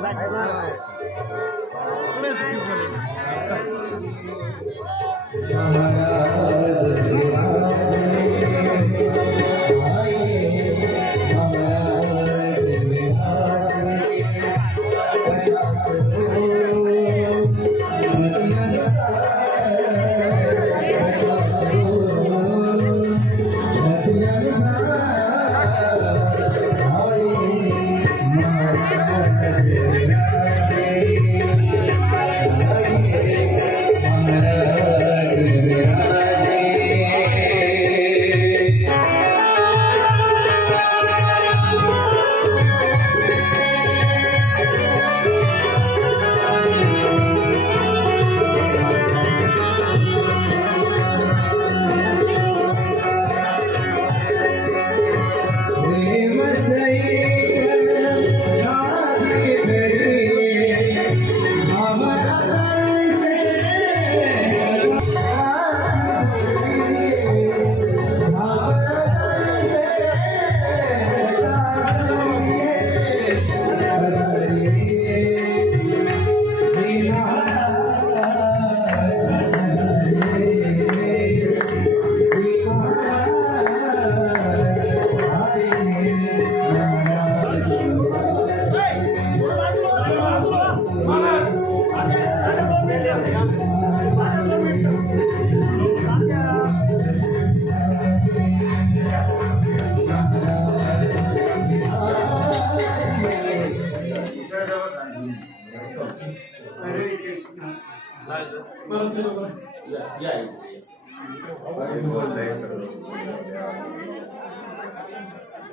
Let's give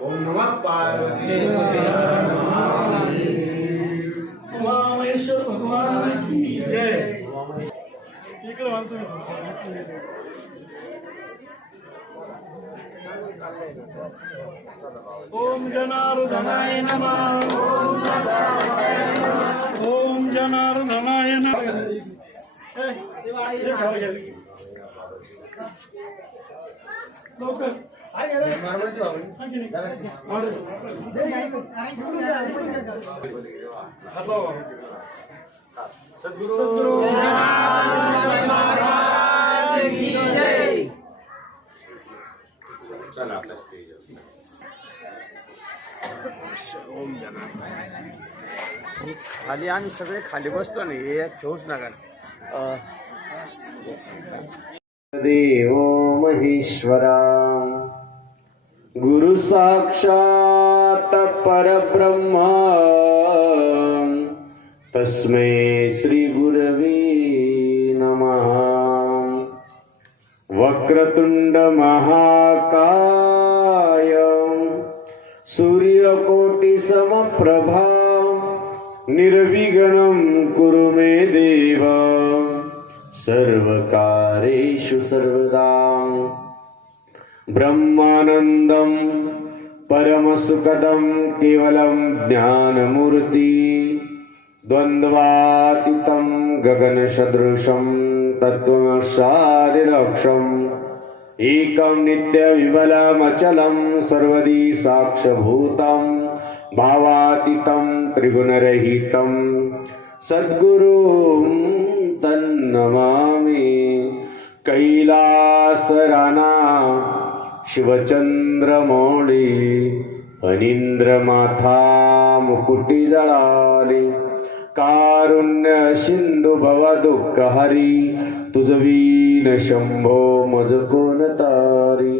ओम नम पार्वती उमामेश्वर भगवान की जय इकडे वाल ओम जनार्दनाय नमः। ओम जनार्दनाय नमः। चला आपल्या खाली आम्ही सगळे खाली बसतो ना हे ठेवूच नका. देव महेश्वरा गुरु साक्षात परब्रह्म तस्मै श्री गुरवे नमः। वक्रतुंड महाकाय सूर्यकोटि समप्रभा निर्विघ्नं कुरु मे देव। सर्वकारेषु सर्वदा। ब्रह्मानन्दं परमसुखदं केवलं ज्ञानमूर्ति। द्वन्द्वातीतं गगनसदृशं तत्त्वमशारिलक्षम् एकं नित्यविमलमचलं सर्वदी साक्षभूतं। भावातीतं त्रिगुणरहितं सद्गुरुं तन्नमामि। कैलासराना शिवचन्द्रमौळी फणीन्द्रमाथा मुकुटी जळाली कारुण्य सिंधू भव दुःख हरी तुझवीन शंभो तारी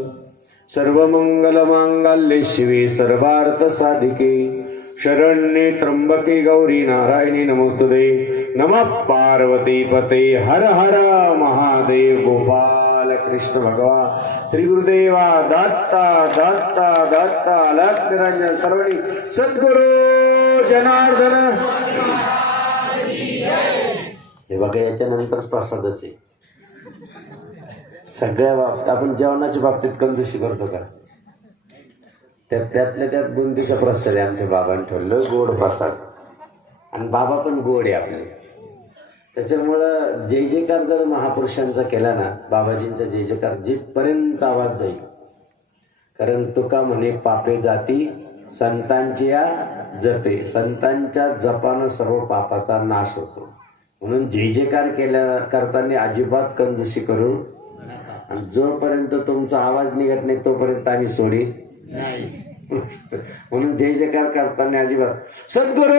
सर्व मंगल मांगल्ये शिवे सर्वार्थ साधिके शरण्ये त्र्यंबके गौरी नारायणी नमोस्तुते। नमः पार्वती पते। हर हर महादेव गोपाल कृष्ण भगवा। श्री गुरुदेवा दत्ता दत्ता दत्ता अलग निरंजन सर्वणी। सद्गुरु जनार्दन। हे बघा याच्यानंतर प्रसादच आहे. सगळ्या बाबतीत आपण जेवणाच्या बाबतीत कंजूशी करतो का? त्यात त्यातल्या त्यात बुंदीचा प्रसाद आहे आमच्या बाबांनी ठेवलं गोड प्रसाद. आणि बाबा पण गोड आहे आपले. त्याच्यामुळं जय जयकार जर महापुरुषांचा केला ना बाबाजींचा जय जयकार जिथपर्यंत आवाज जाईल. कारण तुका म्हणे पापे जाती संतांची या जपे. संतांच्या जपानं सर्व पापाचा नाश होतो. म्हणून जय जयकार केल्या करताना अजिबात कंजूसी करू आणि जोपर्यंत तुमचा आवाज निघत नाही तोपर्यंत आम्ही सोडी म्हणून जय जयकार करताना अजिबात. सद्गुरू!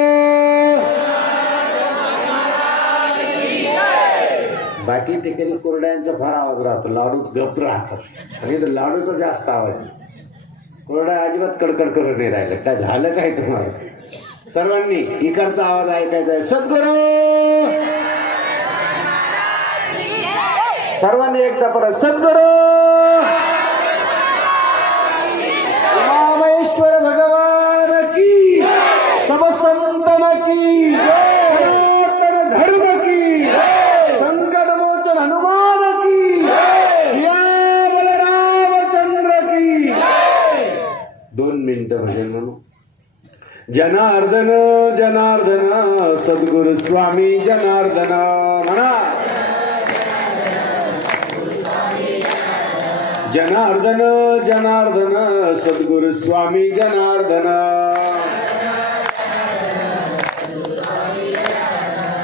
बाकी ठिकाणी कोरड्यांचा फार आवाज राहतो लाडू गप राहतात. आणि तर लाडूचा जास्त आवाज कोरडा अजिबात कडकड करत नाही राहिलं. काय झालं काय तुम्हाला? सर्वांनी इकडचा आवाज ऐकायचा आहे. सद्गुरू! सर्वांनी एकदा परत सद्गुरू! दोन भजन म्हणू जनार्दन जनार्दन सद्गुरु स्वामी जनार्दन म्हणा. जनार्दन जनार्दन सद्गुरु स्वामी जनार्दन.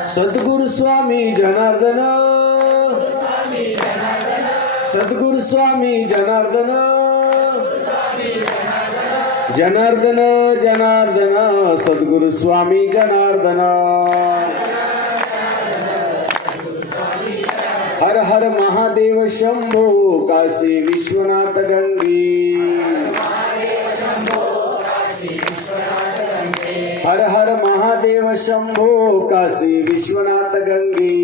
सद्गुरु स्वामी जनार्दन. सद्गुरु स्वामी जनार्दन. जनार्दन जनार्दन सद्गुरु स्वामी जनार्दन हर हर महादेव शंभो काशी विश्वनाथ गंगी हर हर महादेव शंभो काशी विश्वनाथ गंगी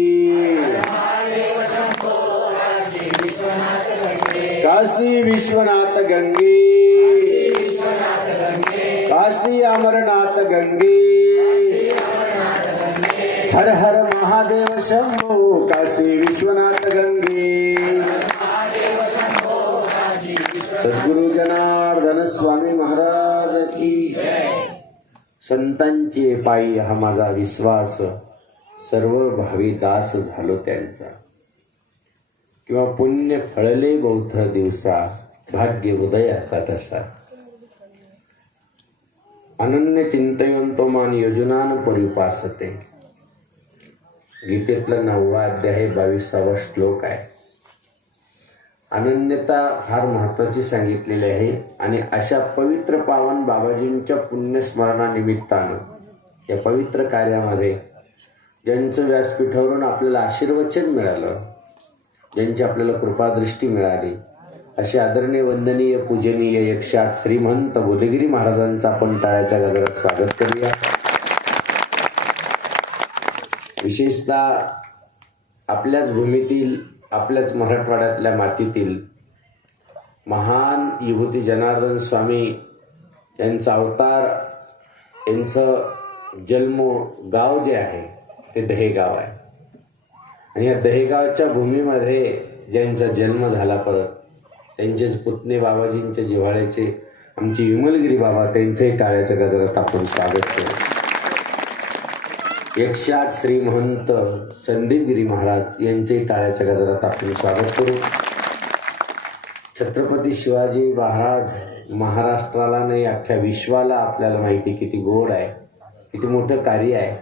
काशी विश्वनाथ गंगी अमरनाथ गंगे। हर हर महादेव शंभो काशी विश्वनाथ गंगे। सद्गुरु जनार्दन स्वामी महाराज की संतांचे पायी हा माझा विश्वास सर्व भावी दास झालो त्यांचा. किंवा पुण्य फळले बौद्ध दिवसा भाग्य उदयाचा तसा. अनन्य चिंतयंतो मान योजनान परिपासते। गीतेतला नववा अध्याय बावीसावा श्लोक आहे। अनन्यता फार महत्वाची सांगितलेली आहे आणि अशा पवित्र पावन बाबाजींच्या पुण्यस्मरणानिमित्तानं या पवित्र कार्यामध्ये ज्यांचं व्यासपीठावरून आपल्याला आशीर्वचन मिळालं ज्यांची आपल्याला कृपादृष्टी मिळाली असे आदरणीय वंदनीय पूजनीय एकशे आठ श्रीमंत बोलगिरी महाराजांचं आपण टाळ्याच्या गजरात स्वागत करूया. विशेषतः आपल्याच भूमीतील आपल्याच मराठवाड्यातल्या मातीतील महान विभूती जनार्दन स्वामी यांचा अवतार यांचं जन्म गाव जे आहे ते दहेगाव आहे. आणि या दहेगावच्या भूमीमध्ये ज्यांचा जन्म झाला परत त्यांचेच पुतणे बाबाजींच्या जिव्हाळ्याचे आमचे विमलगिरी बाबा त्यांचंही टाळ्याच्या गजरात आपण स्वागत करू. एकशे आठ श्री महंत संदीपगिरी महाराज यांचेही टाळ्याच्या गजरात आपण स्वागत करू. छत्रपती शिवाजी महाराज महाराष्ट्राला नाही अख्ख्या विश्वाला आपल्याला माहिती किती गोड आहे किती मोठं कार्य आहे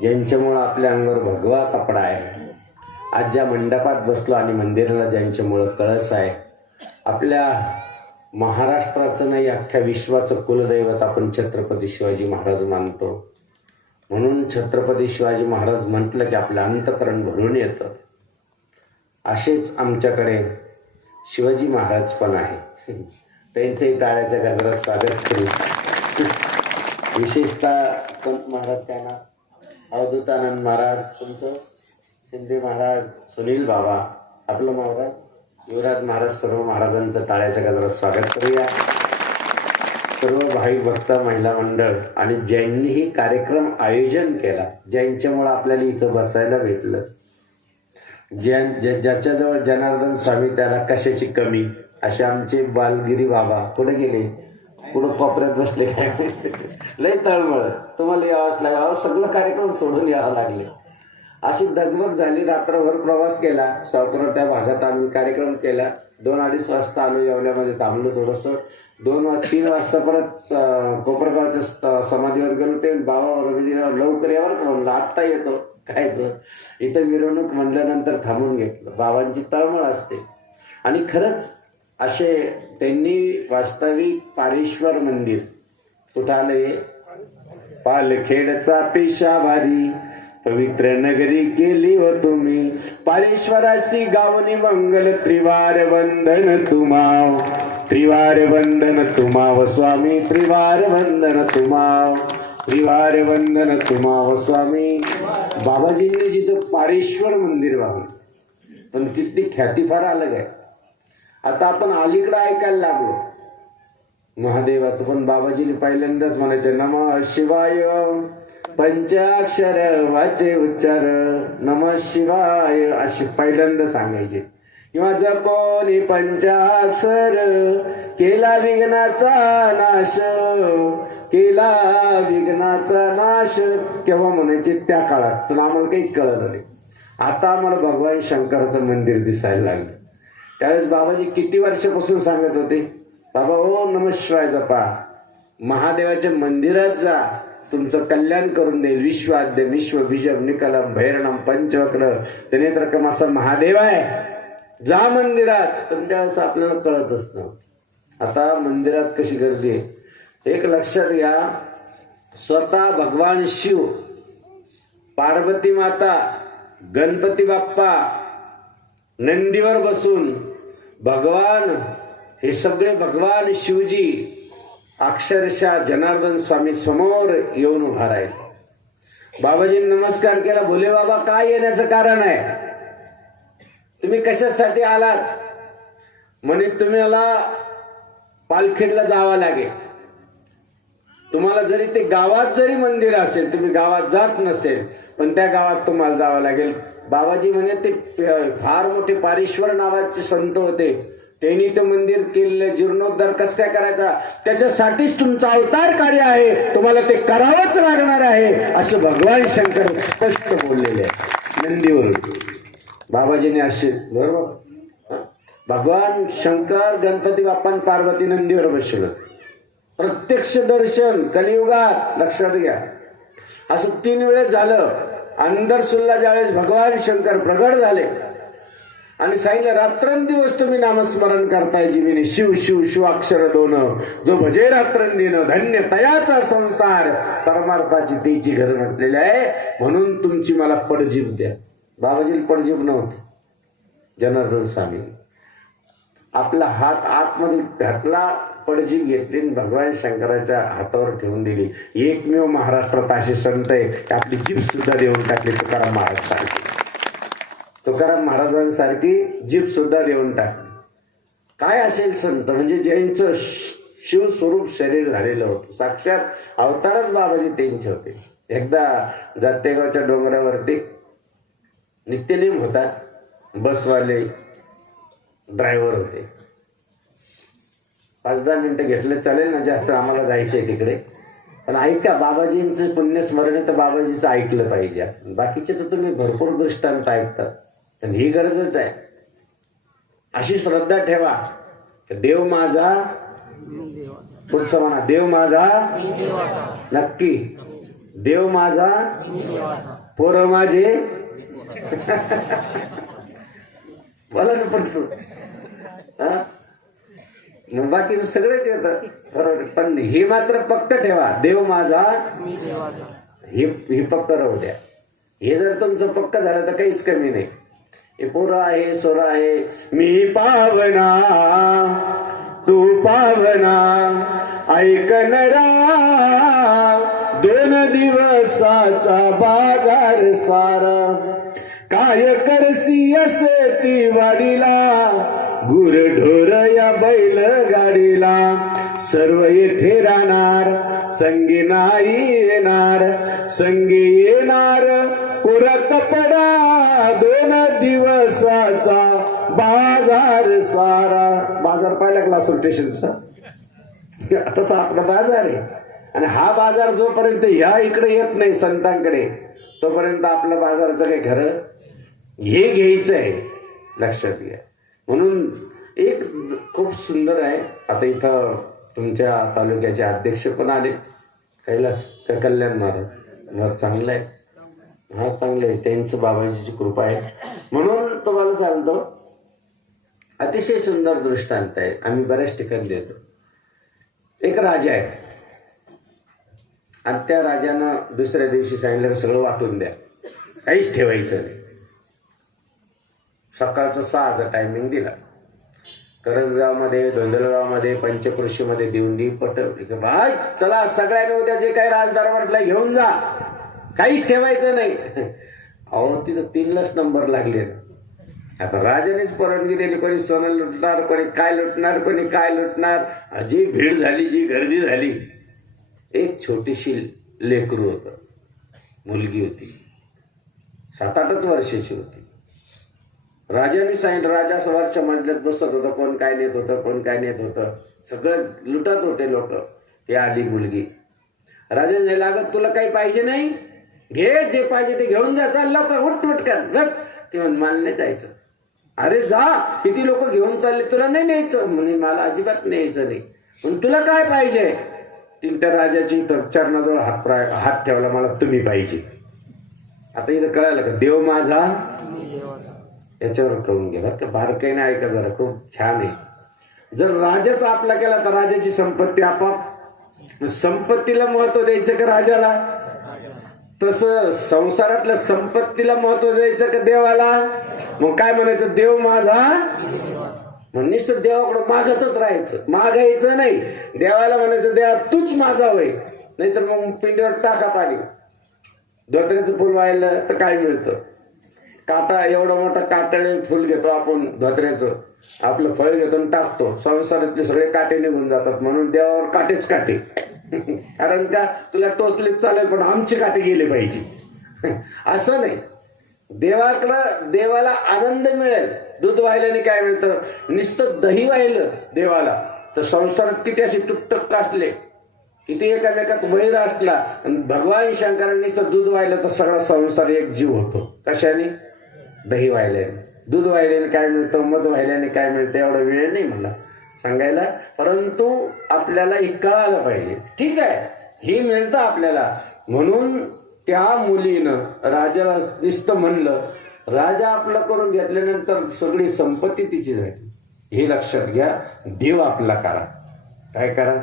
ज्यांच्यामुळं आपल्या अंगावर भगवा कपडा आहे. आज ज्या मंडपात बसलो आणि मंदिराला ज्यांच्यामुळं कळस आहे आपल्या महाराष्ट्राचं नाही अख्ख्या विश्वाचं कुलदैवत आपण छत्रपती शिवाजी महाराज मानतो. म्हणून छत्रपती शिवाजी महाराज म्हटलं की आपलं अंतकरण भरून येतं. असेच आमच्याकडे शिवाजी महाराज पण आहे. त्यांचंही टाळ्याच्या गजरात स्वागत करू. विशेषतः पंत महाराज त्यांना अवधूतानंद महाराज तुमचं? शिंदे महाराज सुनील बाबा आपलं महाराज? युवराज महाराज सर्व महाराजांचं टाळ्याच्या गजरात स्वागत करूया. सर्व भाविक भक्त महिला मंडळ आणि ज्यांनीही कार्यक्रम आयोजन केला ज्यांच्यामुळे आपल्याला इथं बसायला भेटलं. ज्या ज्या- ज्याच्याजवळ जनार्दन स्वामी त्याला कशाची कमी असे आमचे बालगिरी बाबा कुठे गेले. कुठं कोपऱ्यात बसले. काय लय तळमळ. तुम्हाला यावंच लागलं सगळं कार्यक्रम सोडून यावं लागले. अशी धगमग झाली. रात्रभर प्रवास केला. सावत्र त्या भागात आम्ही कार्यक्रम केला. दोन अडीच वाजता आलो येवल्यामध्ये थांबलो थोडंसं. दोन वा तीन वाजता परत कोपरगावच्या समाधीवर गेलो. ते बाबा रवींद्र लवकर यावर म्हणलं आत्ता येतो. कायचं इथं मिरवणूक म्हणल्यानंतर थांबून घेतलं. बाबांची तळमळ असते. आणि खरंच असे त्यांनी वास्तविक पारेश्वर मंदिर कुठं आलं हे पालखेडचा पेशा भारी पवित्र नगरी केली हो तुम्ही. पारेश्वराशी गावनी मंगल त्रिवार वंदन तुमाव त्रिवार वंदन तुमाव स्वामी त्रिवार वंदन तुमाव त्रिवार वंदन तुमाव स्वामी. बाबाजींनी जिथं पारेश्वर मंदिर बांधलं पण तिथली ख्याती फार अलग आहे. आता आपण अलीकडं ऐकायला लागलो. महादेवाचं पण बाबाजीने पहिल्यांदाच म्हणायचं नम शिवाय. पंचाक्षर वाचे उच्चार. नम शिवाय असे पहिल्यांदा सांगायचे. किंवा जपोनी पंचाक्षर केला विघ्नाचा नाश केला विघ्नाचा नाश केव्हा म्हणायचे त्या काळात? तर आम्हाला काहीच कळलं नाही. आता आम्हाला भगवान शंकराचं मंदिर दिसायला लागलं. त्यावेळेस बाबाजी किती वर्षापासून सांगत होते? बाबा ओ नम शिवाय जपा. महादेवाच्या मंदिरात जा. तुमचं कल्याण करून देईल. विश्वाद्य विश्व विजम निकलम भैरणम पंचवक्र त्रिनेत्रकम असा महादेव आहे. जा मंदिरात. पण असं आपल्याला कळत असतं. आता मंदिरात कशी गर्दी आहे? एक लक्षात घ्या. स्वतः भगवान शिव पार्वती माता गणपती बाप्पा नंदीवर बसून भगवान हे सगळे भगवान शिवजी अक्षरशः जनार्दन स्वामी समोर येऊन उभा राहील. बाबाजी नमस्कार केला. भोले बाबा काय येण्याचं कारण आहे? तुम्ही कशासाठी आलात? म्हणे तुम्हाला पालखेडला जावं लागेल. तुम्हाला जरी ते गावात जरी मंदिर असेल तुम्ही गावात जात नसेल पण त्या गावात तुम्हाला जावं लागेल. बाबाजी म्हणे ते फार मोठे पारेश्वर नावाचे संत होते. त्यांनी ते मंदिर केलेलं जीर्णोद्धार कस काय करायचा? त्याच्यासाठीच तुमचं अवतार कार्य आहे. तुम्हाला ते करावंच लागणार आहे. असं भगवान शंकर स्पष्ट बोललेले आहे नंदीवर बाबाजीने असे बरोबर? भगवान शंकर गणपती बाप्पा पार्वती नंदीवर बसले होते प्रत्यक्ष दर्शन कलियुगात. लक्षात घ्या. असं तीन वेळेस झालं. अंदर सुल्ला ज्यावेळेस भगवान शंकर प्रगट झाले आणि सांगितलं रात्रंदिवस तुम्ही नामस्मरण करताय जीविनी शिव शिव शिव अक्षर दोन. जो भजे रात्रंदिन धन्य तयाचा संसार परमार्थाची तीची घर म्हटलेली आहे. म्हणून तुमची मला पडजीव द्या. बाबाजी पडजीव नव्हती. जनार्दन स्वामी. आपला हात आतमध्ये घातला पडजीप घेतली आणि भगवान शंकराच्या हातावर ठेवून दिली. एकमेव महाराष्ट्रात असे संत आहे आपली जीभ सुद्धा देऊन टाकली तुकाराम महाराज सारखी. तुकाराम महाराजांसारखी जीप सुद्धा देऊन टाकली काय असेल संत? म्हणजे ज्यांचं शिवस्वरूप शरीर झालेलं होतं. साक्षात अवतारच बाबाजी त्यांचे होते. एकदा जातेगावच्या डोंगरावरती नित्यनेम होता. बसवाले ड्रायव्हर होते. पाच दहा मिनटं घेतलं चालेल ना? जास्त आम्हाला जायचं आहे तिकडे. पण ऐका बाबाजींचं पुण्यस्मरण तर बाबाजीचं ऐकलं पाहिजे. आपण. बाकीचे तर तुम्ही भरपूर दृष्टांत ऐकतात पण ही गरजच आहे. अशी श्रद्धा ठेवा की देव माझा पुढचं म्हणा देव माझा नक्की. देव माझा पोर माझे. बोला ना पुढचं. बाकीचं सगळेच येतं. पण हे मात्र पक्क ठेवा देव माझा. हे हे पक्क राहू द्या. हे जर तुमचं पक्क झालं तर काहीच कमी नाही. हे पोरं आहे सोर आहे मी पावना तू पावना ऐकनरा दोन दिवसाचा बाजार सारा. काय करसी असे ती वाडीला गुरढोर या बैल गाडीला. सर्व येथे राहणार संगी नाही येणार संगी येणार. कोरा कपडा दोन दिवसाचा बाजार सारा. बाजार पाहिला क्लास स्टेशनचा? तसा आपला बाजार आहे. आणि हा बाजार जोपर्यंत ह्या इकडे येत नाही संतांकडे तोपर्यंत आपलं बाजारचं काही खरं? हे घ्यायचं आहे लक्षात घ्या. म्हणून एक खूप सुंदर आहे. आता इथं तुमच्या तालुक्याचे अध्यक्ष पण आले. कैलास कल्याण महाराज. चांगलं आहे. हा चांगलं आहे. त्यांचं बाबाजीची कृपा आहे. म्हणून तुम्हाला सांगतो अतिशय सुंदर दृष्टांत आहे. आम्ही बऱ्याच ठिकाणी देतो. एक राजा आहे. आणि त्या राजानं दुसऱ्या दिवशी सांगितलं की सगळं वाटून द्या. काहीच ठेवायचं नाही. सकाळचं सहाचा टायमिंग दिला. करंजगावमध्ये धोंदलगावमध्ये पंचकृषीमध्ये देऊन पटवली. पट भाई चला सगळ्यांनी उद्या जे काही राजदरबारला घेऊन जा. काहीच ठेवायचं नाही. अहो तिथं तीनलाच नंबर लागले. ना आता राजानेच परवानगी दिली कोणी सोनं लुटणार कोणी काय लुटणार कोणी काय लुटणार? जी भीड झाली जी गर्दी झाली. एक छोटीशी लेकरू होतं. मुलगी होती. सात आठच वर्षाची होती. राजाने सांगितलं राजा वर्ष मंडल्यात बसत होतं कोण काय नेत होतं कोण काय नेत होतं. सगळं लुटत होते लोक. ही आली मुलगी. राजाने लागत तुला काही पाहिजे नाही? घे जे पाहिजे ते घेऊन जा चाल लवकर उठ उठ कर गट ते म्हण मला नाही जायचं. अरे जा किती लोक घेऊन चालले तुला नाही न्यायचं. म्हणे मला अजिबात न्यायचं नाही. पण तुला काय पाहिजे? तिने त्या राजाची तर चरणाजवळ हात हात ठेवला मला तुम्ही पाहिजे. आता इथं कळालं का? देव माझा. याच्यावर कळून गेला. का बारकाईने ऐका जरा खूप छान आहे. जर राजाचा आपला केला तर राजाची संपत्ती आपाप संपत्तीला महत्त्व द्यायचं का राजाला? तसं संसारातल्या संपत्तीला महत्त्व द्यायचं का देवाला? मग काय म्हणायचं? देव माझा मग नुसतं देवाकडं मागतच राहायचं. मागायचं नाही. देवाला म्हणायचं देवा तूच माझा होय. नाहीतर मग पिंडीवर टाका पाणी. धोत्र्याचं फुल व्हायला तर काय मिळतं? काटा एवढं मोठा काटाळे फुल घेतो आपण धोत्र्याचं. आपलं फळ घेतो आणि टाकतो. संसारातले सगळे काटे निघून जातात. म्हणून देवावर काटेच काटे. कारण का तुला टोचले चालेल पण आमचे काटे गेले पाहिजे. असं नाही. देवाकडं देवाला आनंद मिळेल. दूध वाहिल्याने काय मिळतं? नुसतं दही वाहिलं देवाला तर संसारात किती असे तुटक असले. किती एकामेकात वैर असला भगवान शंकरांनी दूध वाहिलं तर सगळा संसार एक जीव होतो. कशाने? दही वाहिल्याने. दूध वाहिल्याने काय मिळतं? मध वाहिल्याने काय मिळतं? एवढा वेळ नाही मला. सांगायला परंतु आपल्याला हे कळालं पाहिजे. ठीक आहे? हे मिळतं आपल्याला. म्हणून त्या मुलीनं राजाला नुसतं म्हणलं. राजा आपलं करून घेतल्यानंतर सगळी संपत्ती तिची झाली. हे लक्षात घ्या. देव आपला करा. काय करा?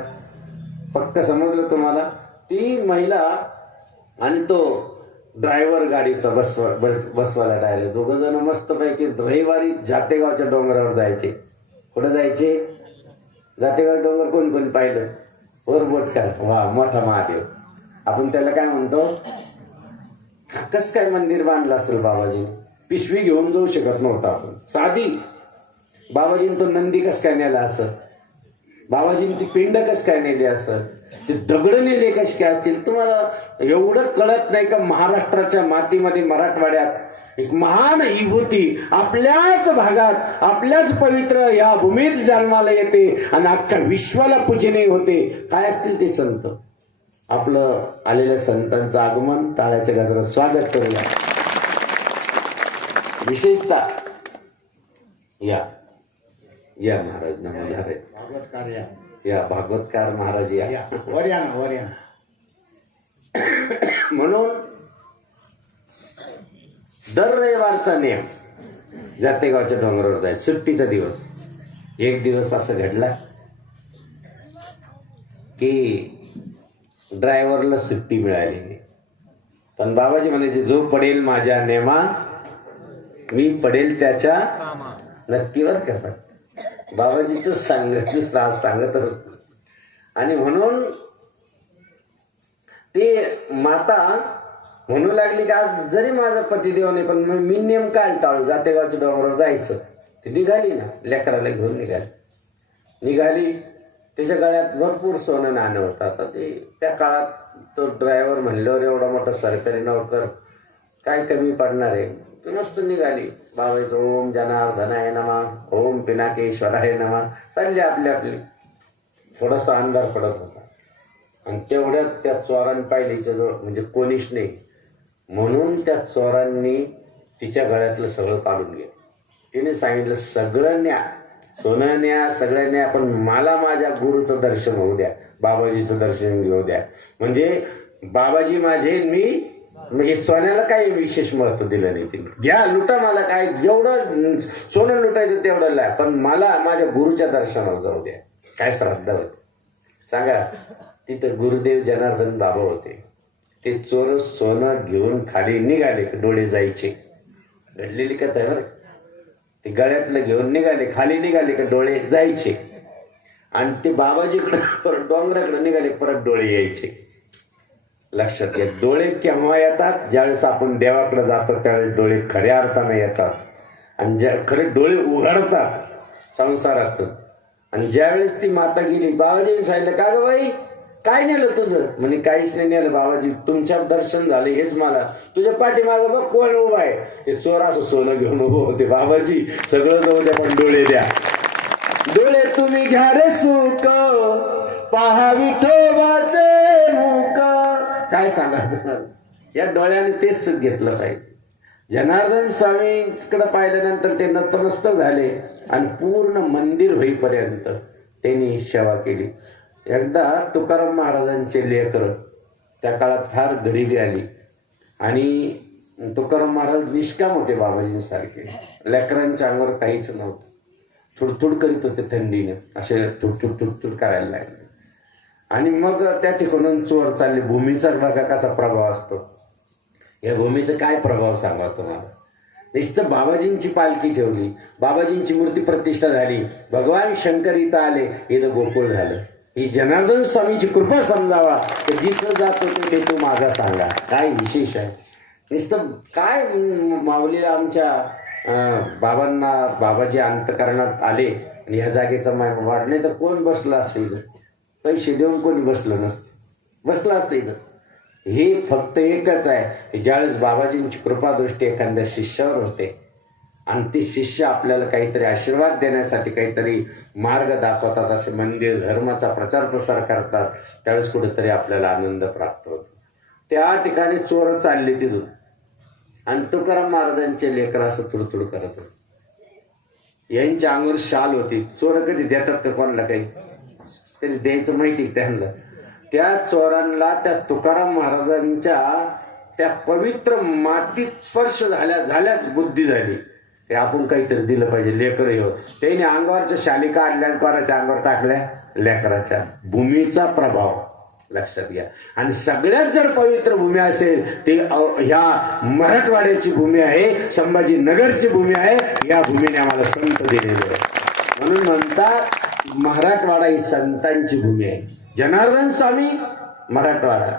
पक्क समजलं तुम्हाला? ती महिला आणि तो ड्रायव्हर गाडीचा बस बसवाला डायरेक्ट. दोघं जण मस्तपैकी रविवारी जातेगावच्या डोंगरावर जायचे. कुठं जायचे? जातेगाव डोंगर कोण कोण पाहिलं? वर बोटकार वा मोठा महादेव. आपण त्याला काय म्हणतो? कस काय मंदिर बांधलं असेल बाबाजी पिशवी घेऊन जाऊ शकत नव्हता आपण. साधी. बाबाजीने तो नंदी कस काय नेला असं? बाबाजीने ती पिंड कस काय नेली असं? ते दगड नेले कस काय असतील तुम्हाला एवढं कळत नाही का महाराष्ट्राच्या मातीमध्ये मराठवाड्यात? एक महान विभूती आपल्याच भागात आपल्याच पवित्र या भूमीत जन्माला येते आणि अख्ख्या विश्वाला पूजनीय होते. काय असतील ते संत? आपलं आलेल्या संतांचं आगमन टाळ्याच्या गजरात स्वागत करूया. विशेषतः या या महाराज नमस्कार या भागवतकार महाराज या. वर या ना वर या ना. म्हणून दर रविवारचा नियम जातेगावच्या डोंगरावर जायचं. सुट्टीचा दिवस. एक दिवस असं घडला की ड्रायव्हरला सुट्टी मिळाली नाही. पण बाबाजी म्हणायचे जो पडेल माझ्या नेमा मी पडेल त्याच्या नक्की बर का पण बाबाजीच सांगत आज सांगतच आणि म्हणून ते माता म्हणू लागली की आज जरी माझा पतिदेव नाही पण मग मी नेम काय टाळू जातेगावच्या डोंगरावर जायचं. ती निघाली ना लेकराला घेऊन निघाली. निघाली त्याच्या गळ्यात भरपूर सोनं नाणं होतं. आता ते त्या काळात तो ड्रायव्हर म्हणल्यावर एवढा मोठा सरकारी नोकर काय कमी पडणार आहे? ती मस्त निघाली. बाबाईचं ओम जनार्दनाय नमा. ओम पिनाकेश्वराय नमा. चालली आपली आपली. थोडासा अंधार पडत होता. आणि तेवढ्यात त्या चोरांनी पाहिलीच्या जवळ म्हणजे कोणीच नाही. म्हणून त्या चोरांनी तिच्या गळ्यातलं सगळं काढून गेलं तिने सांगितलं सगळं न्या. सोनं न्या सगळं न्या पण मला माझ्या गुरुचं दर्शन होऊ द्या. बाबाजीचं दर्शन घेऊ द्या. म्हणजे बाबाजी माझे मी म्हणजे सोन्याला काही विशेष महत्त्व दिलं नाही तिने. घ्या लुटा मला काय जेवढं सोनं लुटायचं तेवढं लाय पण मला माझ्या गुरुच्या दर्शनाला जाऊ द्या. काय श्रद्धा होती. सांगा तिथं गुरुदेव जनार्दन बाबा होते. ते चोर सोनं घेऊन खाली निघाले डोळे जायचे. घडलेली कथा आहे बरं. ते गळ्यातलं घेऊन निघाले खाली निघाले का डोळे जायचे. आणि ते बाबाजीकडं परत डोंगराकडे निघाले परत डोळे यायचे. लक्षात घ्या. डोळे केव्हा येतात? ज्यावेळेस आपण देवाकडे जातो त्यावेळेस डोळे खऱ्या अर्थाने येतात. आणि ज्या खरे डोळे उघडतात संसारातून. आणि ज्यावेळेस ती माता गेली बाबाजीने सांगितलं का ग बाई? काय नेलं तुझं? म्हणे काहीच नाही नेलं बाबाजी. तुमच्या दर्शन झालं हेच मला. तुझ्या पाठीमागं बघ कोण उभा आहे. ते चोर असं सोनं घेऊन उभं होते. बाबाजी सगळं जाऊ द्या पण डोळे द्या. डोळे तुम्ही घ्या रे सुख पहा विठोबाचे काय सांगायचं? या डोळ्याने तेच सुख घेतलं पाहिजे. जनार्दन स्वामीकडे पाहिल्यानंतर ते नतमस्तक झाले आणि पूर्ण मंदिर होईपर्यंत त्यांनी सेवा केली. एकदा तुकाराम महाराजांचे लेकर त्या काळात फार गरिबी आली आणि तुकाराम महाराज निष्काम होते बाबाजींसारखे. लेकरांच्या अंगावर काहीच नव्हतं. थुडथुड करीत होते थंडीनं. असे थुडथुड थुडथुड करायला लागले. आणि मग त्या ठिकाणून चोर चालले. भूमीचा बघा कसा प्रभाव असतो. या भूमीचा काय प्रभाव सांगा तुम्हाला? नुसतं बाबाजींची पालखी ठेवली. बाबाजींची मूर्ती प्रतिष्ठा झाली. भगवान शंकर इथं आले. इथं गोकुळ झालं. ही जनार्दन स्वामीची कृपा समजावा. तर जिथं जातो ते तू माझा सांगा. काय विशेष आहे? नुसतं काय म- माऊलीला आमच्या बाबांना बाबाजी अंतकरणात आले आणि ह्या जागेचा माय वाढले तर कोण बसला असेल इथं? पैसे देऊन कोणी बसलं नसतं. बसलं असतं इथं. हे फक्त एकच आहे की ज्यावेळेस बाबाजींची कृपादृष्टी एखाद्या शिष्यावर होते आणि ती शिष्य आपल्याला काहीतरी आशीर्वाद देण्यासाठी काहीतरी मार्ग दाखवतात असे मंदिर धर्माचा प्रचार प्रसार करतात त्यावेळेस कुठेतरी आपल्याला आनंद प्राप्त होतो. त्या ठिकाणी चोर चालले तिथून. आणि तुकाराम महाराजांचे लेकर असं तुडतुड करत होते. यांच्या अंगावर शाल होती. चोर कधी देतात का कोणाला काही? तरी द्यायचं माहिती त्यांना. त्या चोरांना त्या तुकाराम महाराजांच्या त्या पवित्र मातीत स्पर्श झाल्या झाल्याच बुद्धी झाली. ते आपण काहीतरी दिलं पाहिजे लेकर हो त्याने अंगावरच्या शालिका आणल्या कोणाच्या अंगावर टाकल्या. लेकराच्या भूमीचा प्रभाव लक्षात घ्या. आणि सगळ्यात जर पवित्र भूमी असेल ती ह्या मराठवाड्याची भूमी आहे संभाजीनगरची भूमी आहे या भूमीने आम्हाला संत दिलेली आहे म्हणून म्हणतात मराठवाडा ही संतांची भूमी आहे. जनार्दन स्वामी मराठवाडा.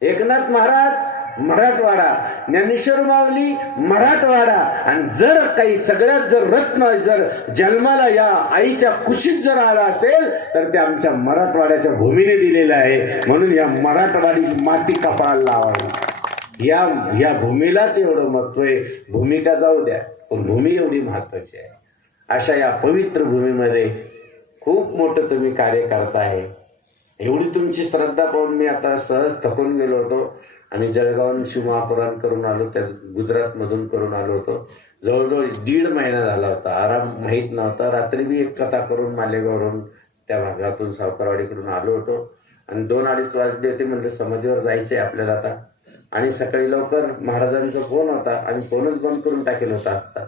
एकनाथ महाराज मराठवाडा. ज्ञानेश्वर माऊली मराठवाडा. आणि जर काही सगळ्यात जर रत्न जर जन्माला या आईच्या कुशीत जर आला असेल तर ते आमच्या मराठवाड्याच्या भूमीने दिलेलं आहे. म्हणून या मराठवाडी माती कपाळाला लावावी. या या भूमीलाच एवढं महत्त्व आहे. भूमिका जाऊ द्या पण भूमी एवढी महत्वाची आहे. अशा या पवित्र भूमीमध्ये खूप मोठं तुम्ही कार्य करताय. एवढी तुमची श्रद्धा पाहून मी आता सहज थकून गेलो होतो आणि जळगावून शिवमहापुराण करून आलो त्या गुजरातमधून करून आलो होतो. जवळजवळ दीड महिना झाला होता. आराम माहीत नव्हता. रात्री मी एक कथा करून मालेगाववरून त्या भागातून सावकारवाडीकडून आलो होतो. आणि दोन अडीच वाजले होते म्हणजे समाधीवर जायचे आपल्याला आता. आणि सकाळी लवकर महाराजांचा फोन होता आणि फोनच बंद करून टाकेल होता असता.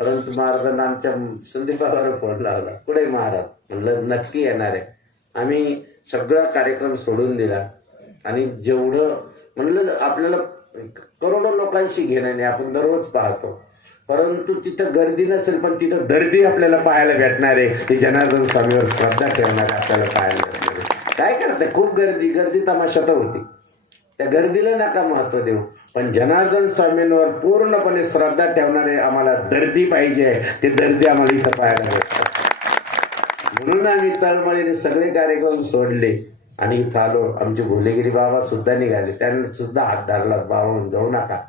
परंतु महाराजांना आमच्या संदीपावर फोन लावला. कुठे महाराज? म्हणलं नक्की येणार आहे. आम्ही सगळा कार्यक्रम सोडून दिला. आणि जेवढं म्हणलं आपल्याला करोडो लोकांशी घेणं नाही आपण दररोज पाहतो. परंतु तिथं गर्दी नसेल पण तिथं गर्दी आपल्याला पाहायला भेटणार आहे. ते जनार्दन स्वामीवर श्रद्धा ठेवणारे आपल्याला पाहायला भेटणार आहे. काय करते खूप गर्दी. गर्दी तमाशा तर होती. त्या गर्दीला नका महत्त्व देऊ. पण जनार्दन स्वामींवर पूर्णपणे श्रद्धा ठेवणारे आम्हाला दर्दी पाहिजे. ते दर्दी आम्हाला इथं पाहायला भेटतात म्हणून आम्ही तळमळीने सगळे कार्यक्रम सोडले आणि इथं आलो. आमचे भोलेगिरी बाबा सुद्धा निघाले. त्यांना सुद्धा हात धरला बाबा म्हणून जाऊ नका.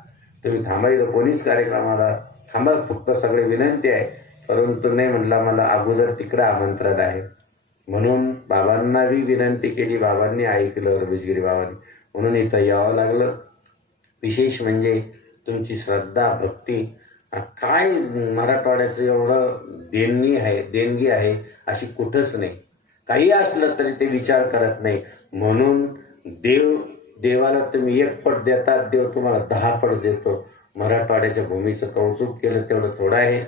तुम्ही थांबायचं कोणीच कार्यक्रमाला थांबा. फक्त सगळे विनंती आहे. परंतु नाही म्हटलं मला अगोदर तिकडं आमंत्रण आहे. म्हणून बाबांना बी विनंती केली. बाबांनी ऐकलं रमेशगिरी बाबांनी. म्हणून इथं यावं लागलं. विशेष म्हणजे तुमची श्रद्धा भक्ती. काय मराठवाड्याचं एवढं देणगी आहे देणगी आहे अशी कुठंच नाही. काही असलं तरी ते विचार करत नाही. म्हणून देव देवाला तुम्ही एक पट देतात देव तुम्हाला दहा पट देतो. मराठवाड्याच्या भूमीचं कौतुक केलं तेवढं थोडं आहे.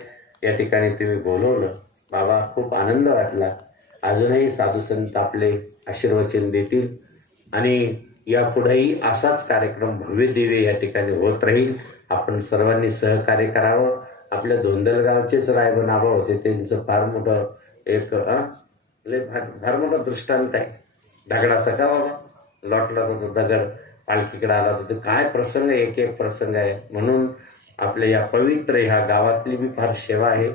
या ठिकाणी तुम्ही बोलवलं. बाबा खूप आनंद वाटला. अजूनही साधू संत आपले आशीर्वचन देतील. आणि यापुढेही असाच कार्यक्रम भव्य दिवे या ठिकाणी होत राहील. आपण सर्वांनी सहकार्य करावं. आपल्या धोंदलगावचेच रायबनाबा होते त्यांचं फार मोठं एक लय फार फार मोठा दृष्टांत आहे. दगडाचा का बाबा. लॉटला जातो दगड पालखीकडे आला होता तो काय प्रसंग एक एक प्रसंग आहे. म्हणून आपल्या या पवित्र ह्या गावातली बी फार सेवा आहे.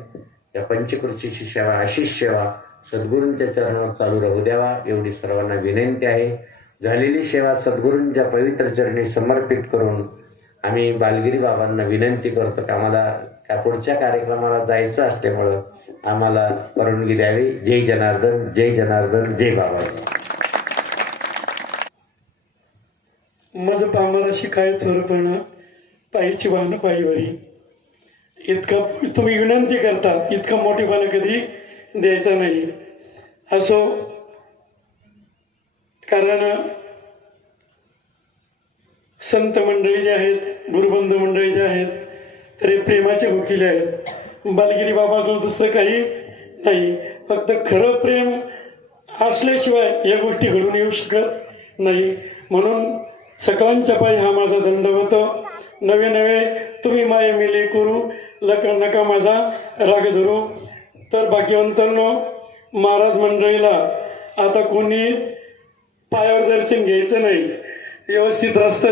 या पंचकृषीची सेवा अशीच सेवा सद्गुरूंच्या चरणावर चालू राहू द्यावा. एवढी सर्वांना विनंती आहे. झालेली सेवा सद्गुरूंच्या पवित्र चरणी समर्पित करून आम्ही बालगिरी बाबांना विनंती करतो की आम्हाला का पुढच्या कार्यक्रमाला जायचं असल्यामुळं आम्हाला परवानगी द्यावी. जय जनार्दन जय जनार्दन जय बाबा. मज पामर शिकाय थोरपण पायीची वाहन पायीवरी. इतका तुम्ही विनंती करता इतका मोठेपणा कधी द्यायचा नाही. असो कारण संत मंडळी जे आहेत गुरुबंधू मंडळी जे आहेत तरी प्रेमाचे वकील आहेत. बालगिरी बाबाजवळ दुसरं काही नाही. फक्त खरं प्रेम असल्याशिवाय या गोष्टी घडून येऊ शकत नाही. म्हणून सकळांच्या पायी हा माझा धंद होतो. नवे नवे तुम्ही माये मिले करू लक नका माझा राग धरू. तर भाग्यवंतांनो महाराज मंडळीला आता कोणी पायावर दर्शन घ्यायचं नाही. व्यवस्थित रस्ता